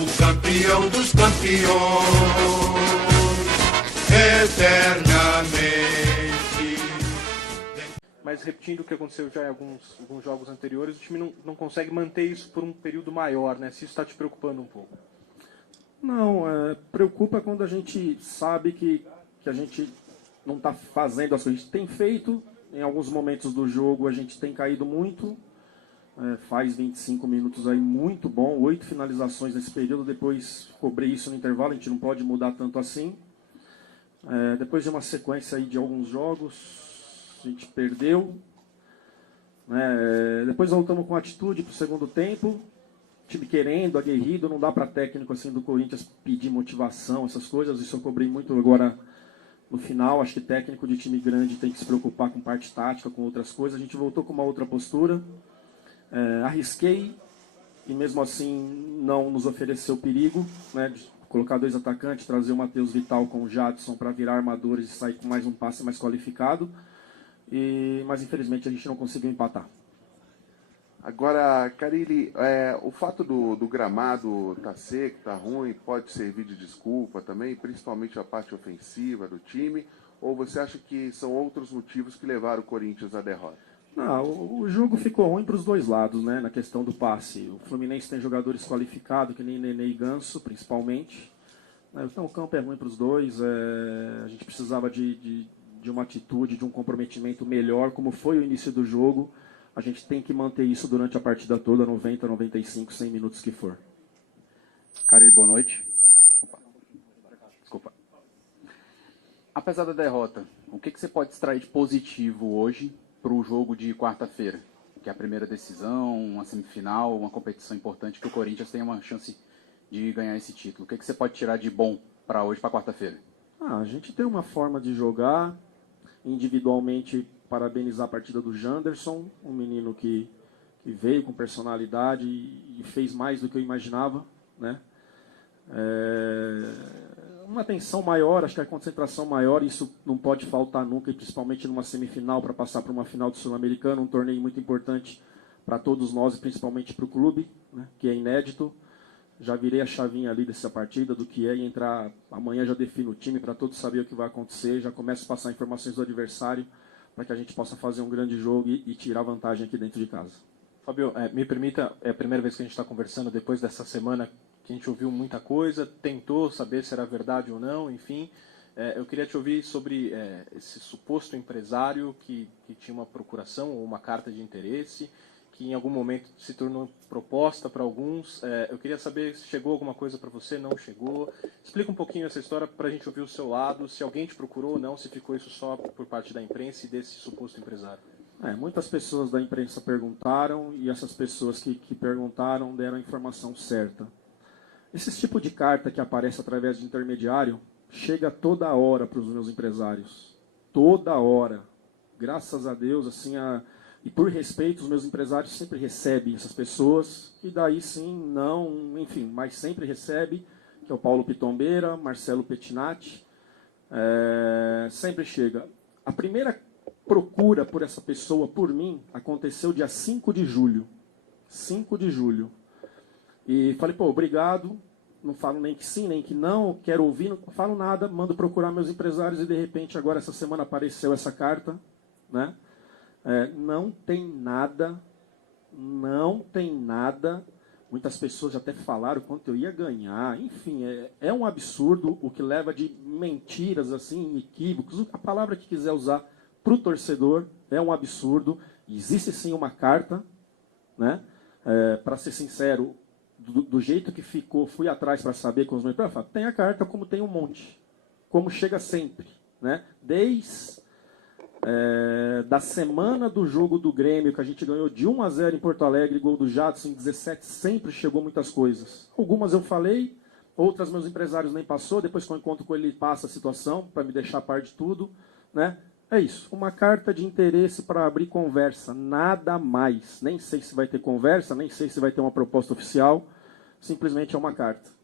o campeão dos campeões, eternamente. Mas repetindo o que aconteceu já em alguns jogos anteriores, o time não consegue manter isso por um período maior, né? Se isso está te preocupando um pouco. Não, preocupa quando a gente sabe que a gente não está fazendo as coisas. A gente tem feito, em alguns momentos do jogo a gente tem caído muito, faz 25 minutos aí muito bom, 8 finalizações nesse período, depois cobrei isso no intervalo, a gente não pode mudar tanto assim. Depois de uma sequência aí de alguns jogos, a gente perdeu, depois voltamos com atitude para o segundo tempo, time querendo, aguerrido, não dá para técnico assim do Corinthians pedir motivação, essas coisas, isso eu cobrei muito agora no final, acho que técnico de time grande tem que se preocupar com parte tática, com outras coisas, a gente voltou com uma outra postura, arrisquei e mesmo assim não nos ofereceu perigo, né, de colocar 2 atacantes, trazer o Matheus Vital com o Jadson para virar armadores e sair com mais um passe mais qualificado, mas infelizmente a gente não conseguiu empatar. Agora, Carille, o fato do gramado estar seco, estar ruim, pode servir de desculpa também, principalmente a parte ofensiva do time, ou você acha que são outros motivos que levaram o Corinthians à derrota? Não, o jogo ficou ruim para os dois lados, né, na questão do passe. O Fluminense tem jogadores qualificados, que nem Nenê e Ganso, principalmente. Então o campo é ruim para os dois, a gente precisava de uma atitude, de um comprometimento melhor, como foi o início do jogo. A gente tem que manter isso durante a partida toda, 90, 95, 100 minutos que for. Carille, boa noite. Desculpa. Apesar da derrota, o que você pode extrair de positivo hoje para o jogo de quarta-feira? Que é a primeira decisão, uma semifinal, uma competição importante que o Corinthians tem uma chance de ganhar esse título. O que você pode tirar de bom para hoje, para quarta-feira? A gente tem uma forma de jogar, individualmente parabenizar a partida do Janderson, um menino que veio com personalidade e fez mais do que eu imaginava, né? Uma atenção maior, acho que a concentração maior, isso não pode faltar nunca, e principalmente numa semifinal para passar para uma final do Sul-Americano, um torneio muito importante para todos nós e principalmente para o clube, né, que é inédito. Já virei a chavinha ali dessa partida, do que é entrar, amanhã já defino o time para todos saberem o que vai acontecer, já começo a passar informações do adversário para que a gente possa fazer um grande jogo e tirar vantagem aqui dentro de casa. Fábio, me permita, é a primeira vez que a gente está conversando depois dessa semana que a gente ouviu muita coisa, tentou saber se era verdade ou não, enfim. Eu queria te ouvir sobre esse suposto empresário que tinha uma procuração ou uma carta de interesse, que em algum momento se tornou proposta para alguns. Eu queria saber se chegou alguma coisa para você, não chegou. Explica um pouquinho essa história para a gente ouvir o seu lado, se alguém te procurou ou não, se ficou isso só por parte da imprensa e desse suposto empresário. Muitas pessoas da imprensa perguntaram e essas pessoas que perguntaram deram a informação certa. Esse tipo de carta que aparece através de intermediário chega toda hora para os meus empresários. Toda hora. Graças a Deus, assim, e por respeito, os meus empresários sempre recebem essas pessoas, e daí sim, não, enfim, mas sempre recebe, que é o Paulo Pitombeira, Marcelo Pettinati, sempre chega. A primeira procura por essa pessoa, por mim, aconteceu dia 5 de julho. 5 de julho. E falei, obrigado, não falo nem que sim, nem que não, quero ouvir, não falo nada, mando procurar meus empresários e de repente agora essa semana apareceu essa carta, né? Não tem nada, muitas pessoas já até falaram quanto eu ia ganhar, enfim, é um absurdo o que leva de mentiras, assim, equívocos, a palavra que quiser usar para o torcedor, é um absurdo, existe sim uma carta, né? Para ser sincero, do jeito que ficou, fui atrás para saber com os meus empresários, tem a carta como tem um monte, como chega sempre, né? Desde da semana do jogo do Grêmio, que a gente ganhou de 1-0 em Porto Alegre, gol do Jadson em 17, sempre chegou muitas coisas. Algumas eu falei, outras meus empresários nem passou, depois que eu encontro com ele, passa a situação, para me deixar a par de tudo, né? É isso, uma carta de interesse para abrir conversa, nada mais. Nem sei se vai ter conversa, nem sei se vai ter uma proposta oficial, simplesmente é uma carta.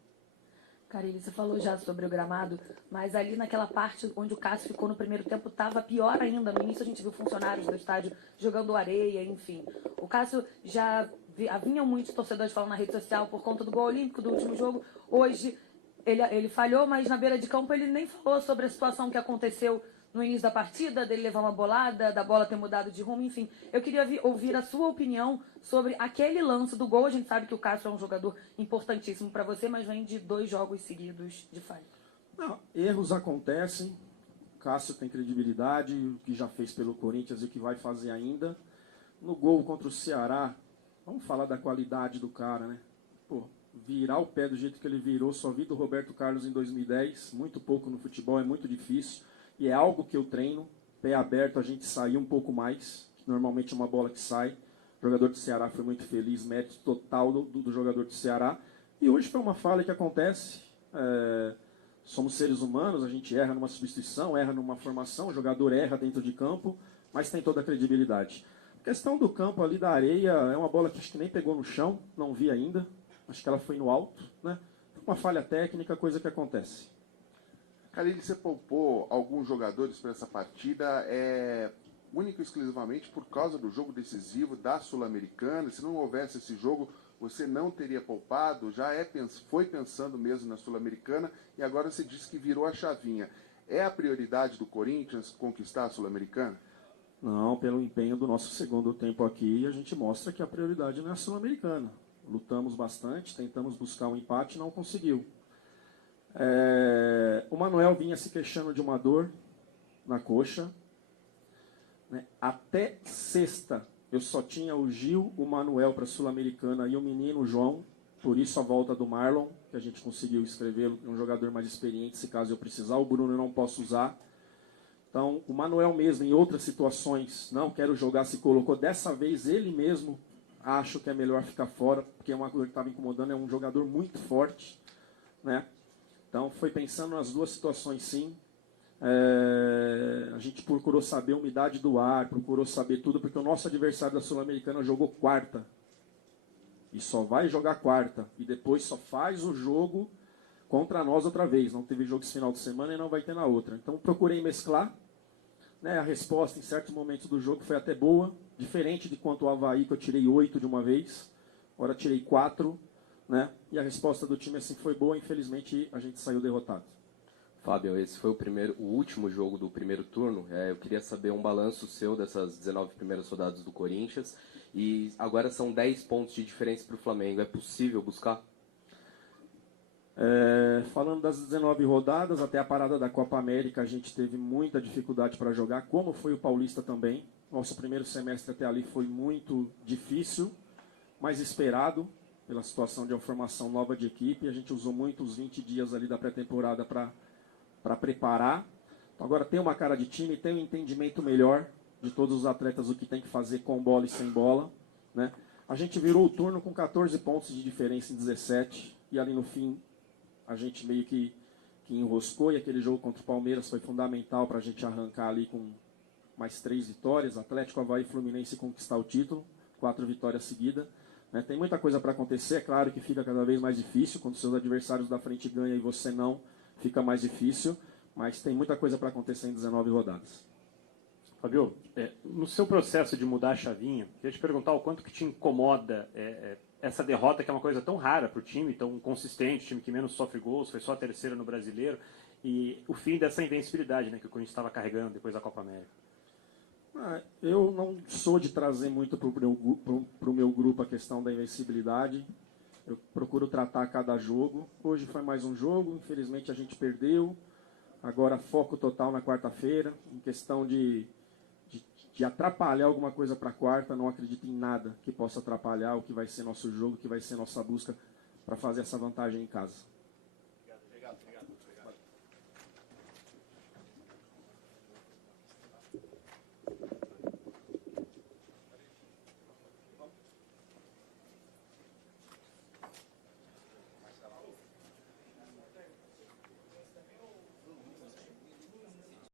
Carille, você falou já sobre o gramado, mas ali naquela parte onde o Cássio ficou no primeiro tempo estava pior ainda. No início a gente viu funcionários do estádio jogando areia, enfim. O Cássio já Haviam muitos torcedores falando na rede social por conta do gol olímpico do último jogo. Hoje ele falhou, mas na beira de campo ele nem falou sobre a situação que aconteceu no início da partida, dele levar uma bolada, da bola ter mudado de rumo, enfim. Eu queria ouvir a sua opinião sobre aquele lance do gol. A gente sabe que o Cássio é um jogador importantíssimo para você, mas vem de 2 jogos seguidos de falha. Não, erros acontecem. O Cássio tem credibilidade, o que já fez pelo Corinthians e o que vai fazer ainda. No gol contra o Ceará, vamos falar da qualidade do cara, né? Pô, virar o pé do jeito que ele virou, só vi do Roberto Carlos em 2010, muito pouco no futebol, é muito difícil. E é algo que eu treino, pé aberto, a gente sair um pouco mais, normalmente é uma bola que sai. O jogador do Ceará foi muito feliz, mérito total do jogador do Ceará. E hoje foi uma falha que acontece, somos seres humanos, a gente erra numa substituição, erra numa formação, o jogador erra dentro de campo, mas tem toda a credibilidade. A questão do campo ali da areia, é uma bola que acho que nem pegou no chão, não vi ainda, acho que ela foi no alto, né? Uma falha técnica, coisa que acontece. Carille, você poupou alguns jogadores para essa partida, único e exclusivamente por causa do jogo decisivo da Sul-Americana. Se não houvesse esse jogo, você não teria poupado, foi pensando mesmo na Sul-Americana, e agora você disse que virou a chavinha. É a prioridade do Corinthians conquistar a Sul-Americana? Não, pelo empenho do nosso segundo tempo aqui, a gente mostra que a prioridade não é a Sul-Americana. Lutamos bastante, tentamos buscar um empate, não conseguiu. O Manuel vinha se queixando de uma dor na coxa, né? Até sexta eu só tinha o Gil, o Manuel para a Sul-Americana e o menino o João, por isso a volta do Marlon, que a gente conseguiu escrevê-lo, um jogador mais experiente, se caso eu precisar. O Bruno eu não posso usar. Então o Manuel mesmo, em outras situações, não quero jogar, se colocou. Dessa vez ele mesmo, acho que é melhor ficar fora, porque é uma coisa que estava incomodando, é um jogador muito forte, né? Então, foi pensando nas duas situações, sim. A gente procurou saber a umidade do ar, procurou saber tudo, porque o nosso adversário da Sul-Americana jogou quarta. E só vai jogar quarta. E depois só faz o jogo contra nós outra vez. Não teve jogo esse final de semana e não vai ter na outra. Então, procurei mesclar. Né? A resposta, em certos momentos do jogo, foi até boa. Diferente de quanto o Avaí, que eu tirei 8 de uma vez. Agora tirei 4. Né? E a resposta do time assim foi boa, infelizmente a gente saiu derrotado. Fábio, esse foi o último jogo do primeiro turno. Eu queria saber um balanço seu dessas 19 primeiras rodadas do Corinthians. E agora são 10 pontos de diferença para o Flamengo. É possível buscar? Falando das 19 rodadas, até a parada da Copa América a gente teve muita dificuldade para jogar, como foi o Paulista também. Nosso primeiro semestre até ali foi muito difícil, mas esperado, pela situação de uma formação nova de equipe. A gente usou muito os 20 dias ali da pré-temporada para preparar. Então, agora tem uma cara de time, tem um entendimento melhor de todos os atletas, o que tem que fazer com bola e sem bola. Né? A gente virou o turno com 14 pontos de diferença em 17, e ali no fim a gente meio que enroscou, e aquele jogo contra o Palmeiras foi fundamental para a gente arrancar ali com mais 3 vitórias, Atlético, Avaí e Fluminense conquistar o título, 4 vitórias seguidas. Tem muita coisa para acontecer, é claro que fica cada vez mais difícil, quando seus adversários da frente ganham e você não, fica mais difícil, mas tem muita coisa para acontecer em 19 rodadas. Fabio, no seu processo de mudar a chavinha, queria te perguntar o quanto que te incomoda essa derrota, que é uma coisa tão rara para o time, tão consistente, time que menos sofre gols, foi só a terceira no Brasileiro, e o fim dessa invencibilidade, né, que o Corinthians estava carregando depois da Copa América. Eu não sou de trazer muito para o meu grupo a questão da invencibilidade. Eu procuro tratar cada jogo. Hoje foi mais um jogo, infelizmente a gente perdeu. Agora foco total na quarta-feira. Em questão de atrapalhar alguma coisa para quarta, não acredito em nada que possa atrapalhar o que vai ser nosso jogo, que vai ser nossa busca para fazer essa vantagem em casa.